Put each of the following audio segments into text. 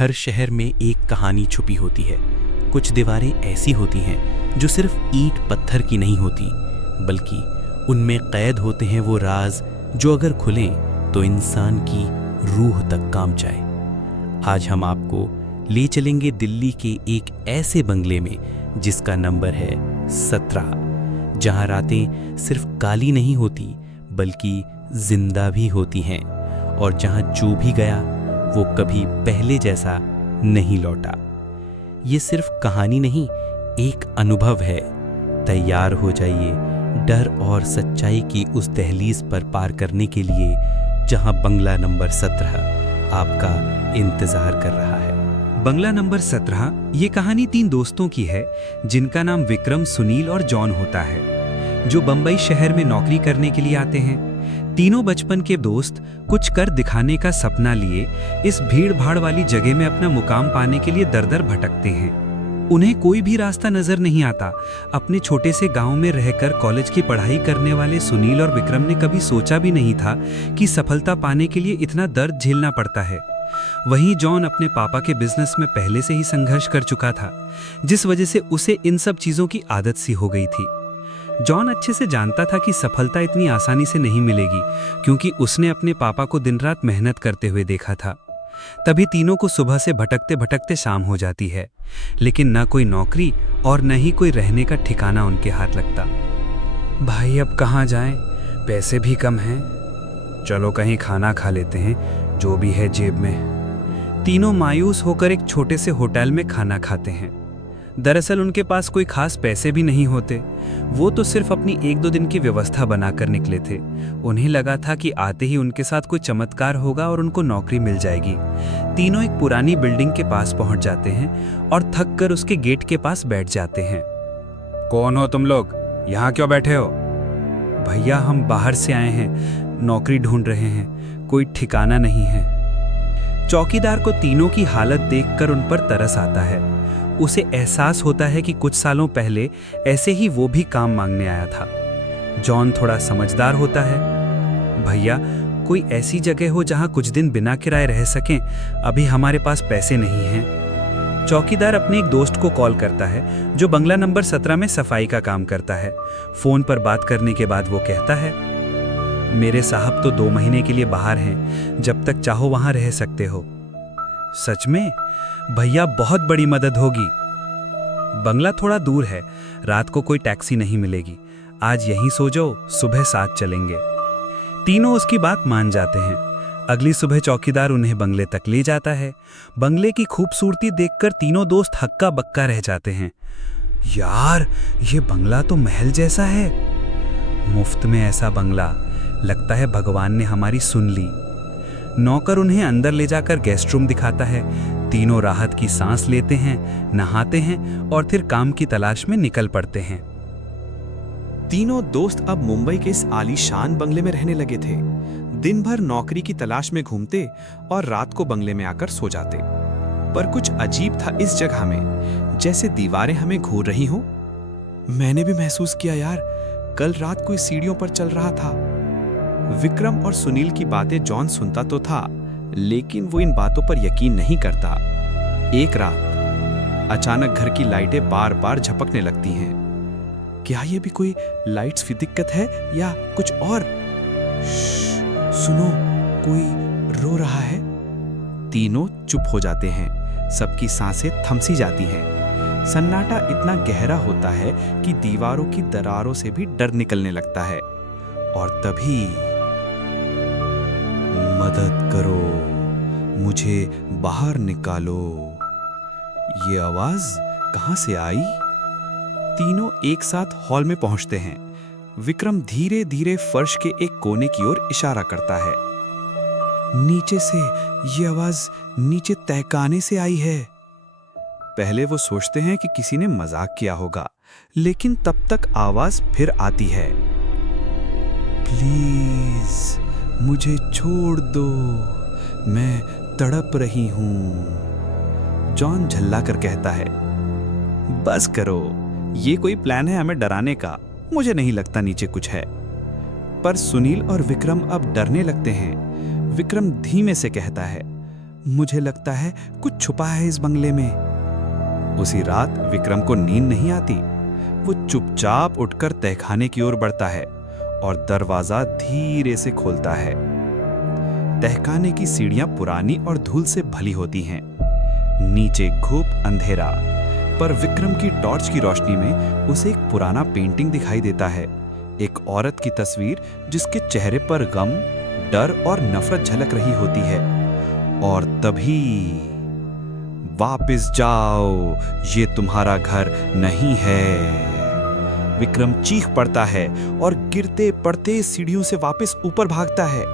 हर शहर में एक कहानी छुपी होती है। कुछ दीवारें ऐसी होती हैं जो सिर्फ ईंट पत्थर की नहीं होती, बल्कि उनमें कैद होते हैं वो राज जो अगर खुलें तो इंसान की रूह तक काम जाए। आज हम आपको ले चलेंगे दिल्ली के एक ऐसे बंगले में जिसका नंबर है 17, जहां रातें सिर्फ काली नहीं होती बल्कि जिंदा भी होती हैं, और जहां जो भी गया वो कभी पहले जैसा नहीं लौटा। ये सिर्फ कहानी नहीं, एक अनुभव है। तैयार हो जाइए डर और सच्चाई की उस दहलीज पर पार करने के लिए जहां बंगला नंबर 17 आपका इंतजार कर रहा है। बंगला नंबर 17 ये कहानी 3 दोस्तों की है जिनका नाम विक्रम, सुनील और जॉन होता है, जो बंबई शहर में नौकरी करने के लिए आते हैं। तीनों बचपन के दोस्त कुछ कर दिखाने का सपना लिए इस भीड़ भाड़ वाली जगह में अपना मुकाम पाने के लिए दर दर भटकते हैं। उन्हें कोई भी रास्ता नजर नहीं आता। अपने छोटे से गांव में रहकर कॉलेज की पढ़ाई करने वाले सुनील और विक्रम ने कभी सोचा भी नहीं था कि सफलता पाने के लिए इतना दर्द झेलना पड़ता है। वहीं जॉन अपने पापा के बिजनेस में पहले से ही संघर्ष कर चुका था, जिस वजह से उसे इन सब चीजों की आदत सी हो गई थी। जॉन अच्छे से जानता था कि सफलता इतनी आसानी से नहीं मिलेगी, क्योंकि उसने अपने पापा को दिन रात मेहनत करते हुए देखा था। तभी तीनों को सुबह से भटकते भटकते शाम हो जाती है, लेकिन न कोई नौकरी और न ही कोई रहने का ठिकाना उनके हाथ लगता। भाई अब कहाँ जाएं? पैसे भी कम हैं। चलो कहीं खाना खा लेते हैं, जो भी है जेब में। तीनों मायूस होकर एक छोटे से होटल में खाना खाते हैं। दरअसल उनके पास कोई खास पैसे भी नहीं होते। वो तो सिर्फ अपनी 1-2 दिन की व्यवस्था बनाकर निकले थे। उन्हें लगा था कि आते ही उनके साथ कोई चमत्कार होगा और उनको नौकरी मिल जाएगी। तीनों एक पुरानी बिल्डिंग के पास पहुंच जाते हैं और थक कर उसके गेट के पास बैठ जाते हैं। कौन हो तुम लोग? यहाँ क्यों बैठे हो? भैया हम बाहर से आए हैं, नौकरी ढूंढ रहे हैं, कोई ठिकाना नहीं है। चौकीदार को तीनों की हालत देखकर उन पर तरस आता है। उसे एहसास होता है कि कुछ सालों पहले ऐसे ही वो भी काम मांगने आया था। जॉन थोड़ा समझदार होता है। भैया कोई ऐसी जगह हो जहां कुछ दिन बिना किराए रह सकें, अभी हमारे पास पैसे नहीं हैं। चौकीदार अपने एक दोस्त को कॉल करता है जो बंगला नंबर 17 में सफाई का काम करता है। फोन पर बात करने के बाद वो कहता है, मेरे साहब तो 2 महीने के लिए बाहर हैं, जब तक चाहो वहां रह सकते हो। सच में? भैया बहुत बड़ी मदद होगी। बंगला थोड़ा दूर है, रात को कोई टैक्सी नहीं मिलेगी। आज यहीं सो जाओ, सुबह 7 चलेंगे। तीनों उसकी बात मान जाते हैं। अगली सुबह चौकीदार उन्हें बंगले तक ले जाता है। बंगले की खूबसूरती देखकर तीनों दोस्त हक्का बक्का रह जाते हैं। यार ये बंगला तो महल जैसा है। मुफ्त में ऐसा बंगला, लगता है भगवान ने हमारी सुन ली। नौकर उन्हें अंदर ले जाकर गेस्ट रूम दिखाता है। तीनों राहत की सांस लेते हैं, नहाते हैं और फिर काम की तलाश में निकल पड़ते हैं। तीनों दोस्त अब मुंबई के इस आलीशान बंगले में रहने लगे थे। दिन भर नौकरी की तलाश में घूमते और रात को बंगले में आकर सो जाते। पर कुछ अजीब था इस जगह में, जैसे दीवारें हमें घूर रही हों। मैंने भी महसूस किया यार, कल रात कोई सीढ़ियों पर चल रहा था। विक्रम और सुनील की बातें जॉन सुनता तो था, लेकिन वो इन बातों पर यकीन नहीं करता। एक रात अचानक घर की लाइटें बार बार झपकने लगती हैं। क्या ये भी कोई लाइट्स की दिक्कत है या कुछ और? सुनो, कोई रो रहा है। तीनों चुप हो जाते हैं। सबकी सांसें थमसी जाती हैं। सन्नाटा इतना गहरा होता है कि दीवारों की दरारों से भी डर निकलने लगता है। और तभी, मदद करो, मुझे बाहर निकालो। ये आवाज कहां से आई? तीनों एक साथ हॉल में पहुंचते हैं। विक्रम धीरे धीरे फर्श के एक कोने की ओर इशारा करता है। नीचे से ये आवाज नीचे तहखाने से आई है। पहले वो सोचते हैं कि किसी ने मजाक किया होगा, लेकिन तब तक आवाज फिर आती है। प्लीज मुझे छोड़ दो, मैं तड़प रही हूं। जॉन झल्ला कर कहता है, बस करो, ये कोई प्लान है हमें डराने का? मुझे नहीं लगता नीचे कुछ है। पर सुनील और विक्रम अब डरने लगते हैं। विक्रम धीमे से कहता है, मुझे लगता है कुछ छुपा है इस बंगले में। उसी रात विक्रम को नींद नहीं आती। वो चुपचाप उठकर तहखाने की ओर बढ़ता है और दरवाजा धीरे से खोलता है। तहखाने की सीढ़ियां पुरानी और धूल से भली होती हैं। नीचे घुप अंधेरा, पर विक्रम की टॉर्च की रोशनी में उसे एक पुराना पेंटिंग दिखाई देता है। एक औरत की तस्वीर जिसके चेहरे पर गम, डर और नफरत झलक रही होती है। और तभी, वापस जाओ, ये तुम्हारा घर नहीं है। विक्रम चीख पड़ता है और गिरते पड़ते सीढ़ियों से वापस ऊपर भागता है।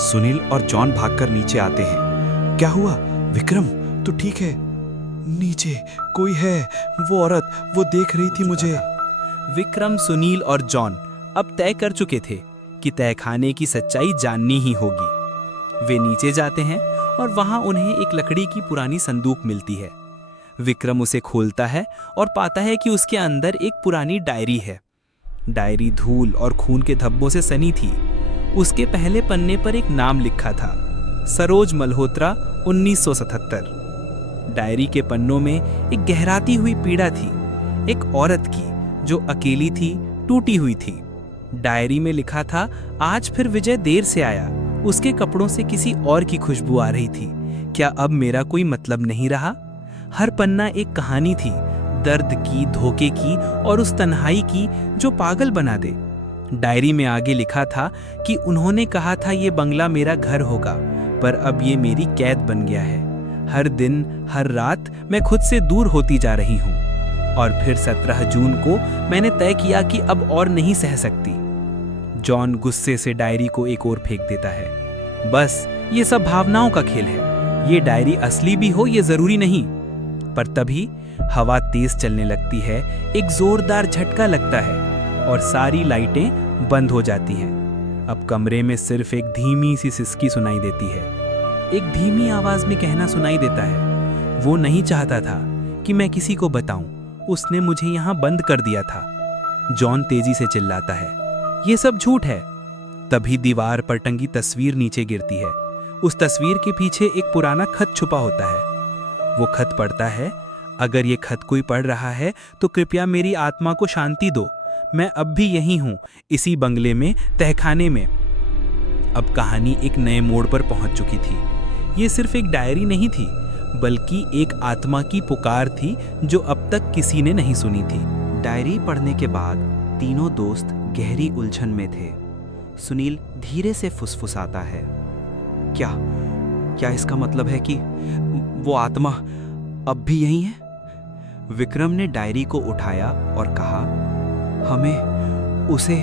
सुनील और जॉन भागकर नीचे आते हैं। क्या हुआ विक्रम, तू ठीक है? नीचे कोई है, वो औरत, वो देख रही थी मुझे। विक्रम, सुनील और जॉन अब तय कर चुके थे कि तहखाने की सच्चाई जाननी ही होगी। वे नीचे जाते हैं और वहां उन्हें एक लकड़ी की पुरानी संदूक मिलती है। विक्रम उसे खोलता है और पाता है कि उसके अंदर एक पुरानी डायरी है। डायरी धूल और खून के धब्बों से सनी थी। उसके पहले पन्ने पर एक नाम लिखा था, सरोज मल्होत्रा 1977। डायरी के पन्नों में एक गहराती हुई पीड़ा थी, एक औरत की जो अकेली थी, टूटी हुई थी। डायरी में लिखा था, आज फिर विजय देर से आया, उसके कपड़ों से किसी और की खुशबू आ रही थी। क्या अब मेरा कोई मतलब नहीं रहा? हर पन्ना एक कहानी थी, दर्द की, धोखे की और उस तन्हाई की जो पागल बना दे। डायरी में आगे लिखा था कि उन्होंने कहा था ये बंगला मेरा घर होगा, पर अब ये मेरी कैद बन गया है। हर दिन, हर रात मैं खुद से दूर होती जा रही हूँ। और फिर 17 जून को मैंने तय किया कि अब और नहीं सह सकती। जॉन गुस्से से डायरी को एक ओर फेंक देता है। बस, ये सब भावनाओं का खेल है। ये डायरी असली भी हो ये जरूरी नहीं। पर तभी हवा तेज चलने लगती है, एक जोरदार झटका लगता है और सारी लाइटें बंद हो जाती हैं। अब कमरे में सिर्फ एक धीमी सी सिसकी सुनाई देती है। एक धीमी आवाज में कहना सुनाई देता है, वो नहीं चाहता था कि मैं किसी को बताऊं, उसने मुझे यहां बंद कर दिया था। जॉन तेजी से चिल्लाता है, ये सब झूठ है। तभी दीवार पर टंगी तस्वीर नीचे गिरती है। उस तस्वीर के पीछे एक पुराना खत छुपा होता है। वो खत पढ़ता है, अगर ये खत कोई पढ़ रहा है तो कृपया मेरी आत्मा को शांति दो। मैं अब भी यही हूं, इसी बंगले में, तहखाने में। अब कहानी एक नए मोड़ पर पहुंच चुकी थी। ये सिर्फ एक डायरी नहीं थी, बल्कि एक आत्मा की पुकार थी जो अब तक किसी ने नहीं सुनी थी। डायरी पढ़ने के बाद तीनों दोस्त गहरी उलझन में थे। सुनील धीरे से फुसफुसाता है, क्या इसका मतलब है कि वो आत्मा अब भी यहीं है? विक्रम ने डायरी को उठाया और कहा, हमें उसे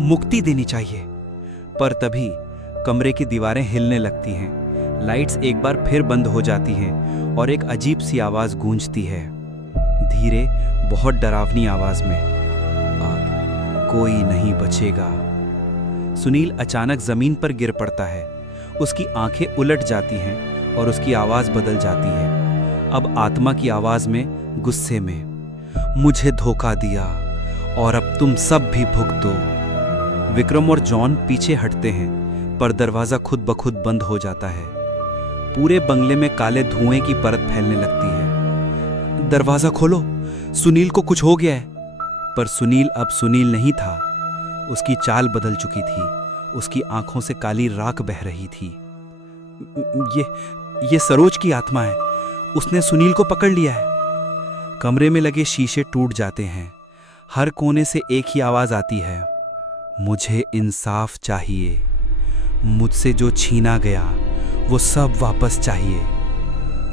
मुक्ति देनी चाहिए। पर तभी कमरे की दीवारें हिलने लगती हैं, लाइट्स एक बार फिर बंद हो जाती हैं और एक अजीब सी आवाज गूंजती है, धीरे, बहुत डरावनी आवाज में, अब कोई नहीं बचेगा। सुनील अचानक जमीन पर गिर पड़ता है। उसकी आंखें उलट जाती हैं और उसकी आवाज बदल जाती है। अब आत्मा की आवाज में, गुस्से में, मुझे धोखा दिया और अब तुम सब भी भुगतो। विक्रम और जॉन पीछे हटते हैं, पर दरवाजा खुद ब खुद बंद हो जाता है। पूरे बंगले में काले धुएं की परत फैलने लगती है। दरवाजा खोलो, सुनील को कुछ हो गया है। पर सुनील अब सुनील नहीं था। उसकी चाल बदल चुकी थी। उसकी आंखों से काली राख बह रही थी। ये सरोज की आत्मा है। उसने सुनील को पकड़ लिया है। कमरे में लगे शीशे टूट जाते हैं। हर कोने से एक ही आवाज आती है, मुझे इंसाफ चाहिए। मुझसे जो छीना गया वो सब वापस चाहिए।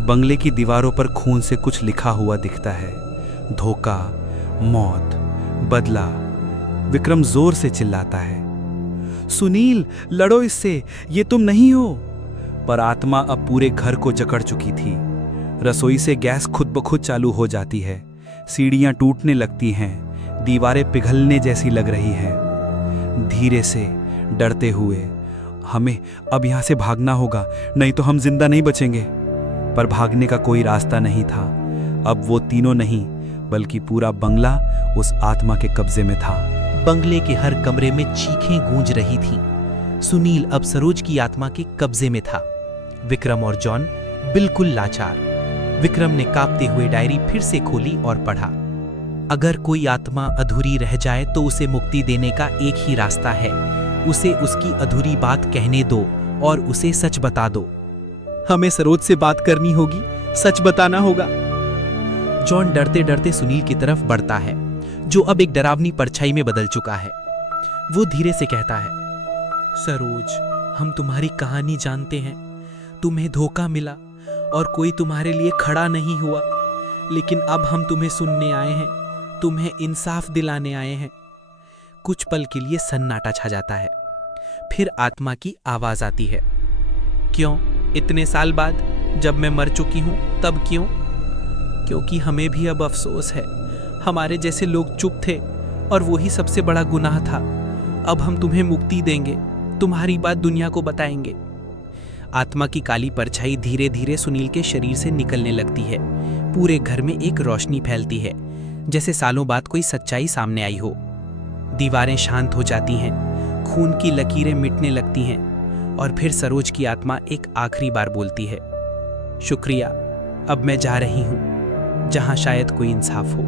बंगले की दीवारों पर खून से कुछ लिखा हुआ दिखता है, धोखा, मौत, बदला। विक्रम जोर से चिल्लाता है, सुनील लड़ो इससे, ये तुम नहीं हो। पर आत्मा अब पूरे घर को जकड़ चुकी थी। रसोई से गैस खुद ब खुद चालू हो जाती है। सीढ़ियां टूटने लगती हैं। दीवारें पिघलने जैसी लग रही हैं। धीरे से, डरते हुए, हमें अब यहां से भागना होगा, नहीं तो हम जिंदा नहीं बचेंगे। पर भागने का कोई रास्ता नहीं था। अब वो तीनों नहीं, बल्कि पूरा बंगला उस आत्मा के कब्जे में था। बंगले के हर कमरे में चीखें गूंज रही थीं। सुनील अब सरोज की आत्मा के कब्जे में था। विक्रम और जॉन बिल्कुल लाचार। विक्रम ने कांपते हुए डायरी फिर से खोली और पढ़ा। अगर कोई आत्मा अधूरी रह जाए तो उसे मुक्ति देने का एक ही रास्ता है, उसे उसकी अधूरी बात कहने दो और उसे सच बता दो। हमें सरोज से बात करनी होगी, सच बताना होगा। जॉन डरते डरते सुनील की तरफ बढ़ता है, जो अब एक डरावनी परछाई में बदल चुका है। वो धीरे से कहता है, सरोज, हम तुम्हारी कहानी जानते हैं। तुम्हें धोखा मिला और कोई तुम्हारे लिए खड़ा नहीं हुआ, लेकिन अब हम तुम्हें सुनने आए हैं, तुम्हें इंसाफ दिलाने आए हैं। कुछ पल के लिए सन्नाटा छा जाता है। फिर आत्मा की आवाज आती है, क्यों इतने साल बाद, जब मैं मर चुकी हूं तब क्यों? क्योंकि हमें भी अब अफसोस है, हमारे जैसे लोग चुप थे और वही सबसे बड़ा गुनाह था। अब हम तुम्हें मुक्ति देंगे, तुम्हारी बात दुनिया को बताएंगे। आत्मा की काली परछाई धीरे धीरे सुनील के शरीर से निकलने लगती है। पूरे घर में एक रोशनी फैलती है, जैसे सालों बाद कोई सच्चाई सामने आई हो। दीवारें शांत हो जाती हैं, खून की लकीरें मिटने लगती हैं और फिर सरोज की आत्मा एक आखिरी बार बोलती है, शुक्रिया, अब मैं जा रही हूं जहां शायद कोई इंसाफ हो।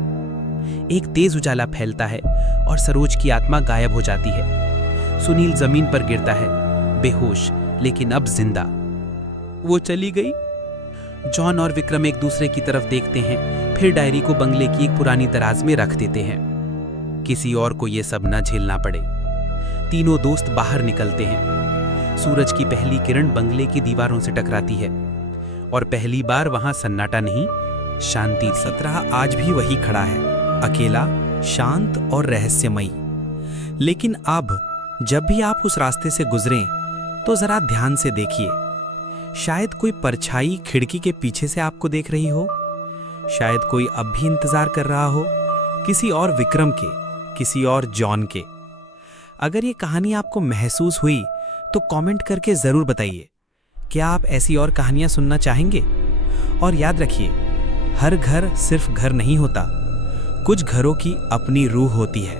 एक तेज उजाला फैलता है और सरोज की आत्मा गायब हो जाती है। सुनील जमीन पर गिरता है, बेहोश लेकिन अब जिंदा। वो चली गई। जॉन और विक्रम एक दूसरे की तरफ देखते हैं, फिर डायरी को बंगले की एक पुरानी दराज में रख देते हैं, किसी और को ये सब न झेलना पड़े। तीनों दोस्त बाहर निकलते हैं। सूरज की पहली किरण बंगले की दीवारों से टकराती है और पहली बार वहां सन्नाटा नहीं, शांति थी। 17 आज भी वही खड़ा है, अकेला, शांत और रहस्यमयी। लेकिन अब जब भी आप उस रास्ते से गुजरें तो जरा ध्यान से देखिए। शायद कोई परछाई खिड़की के पीछे से आपको देख रही हो, शायद कोई अब भी इंतजार कर रहा हो, किसी और विक्रम के, किसी और जॉन के। अगर ये कहानी आपको महसूस हुई तो कमेंट करके जरूर बताइए। क्या आप ऐसी और कहानियां सुनना चाहेंगे? और याद रखिए, हर घर सिर्फ घर नहीं होता, कुछ घरों की अपनी रूह होती है।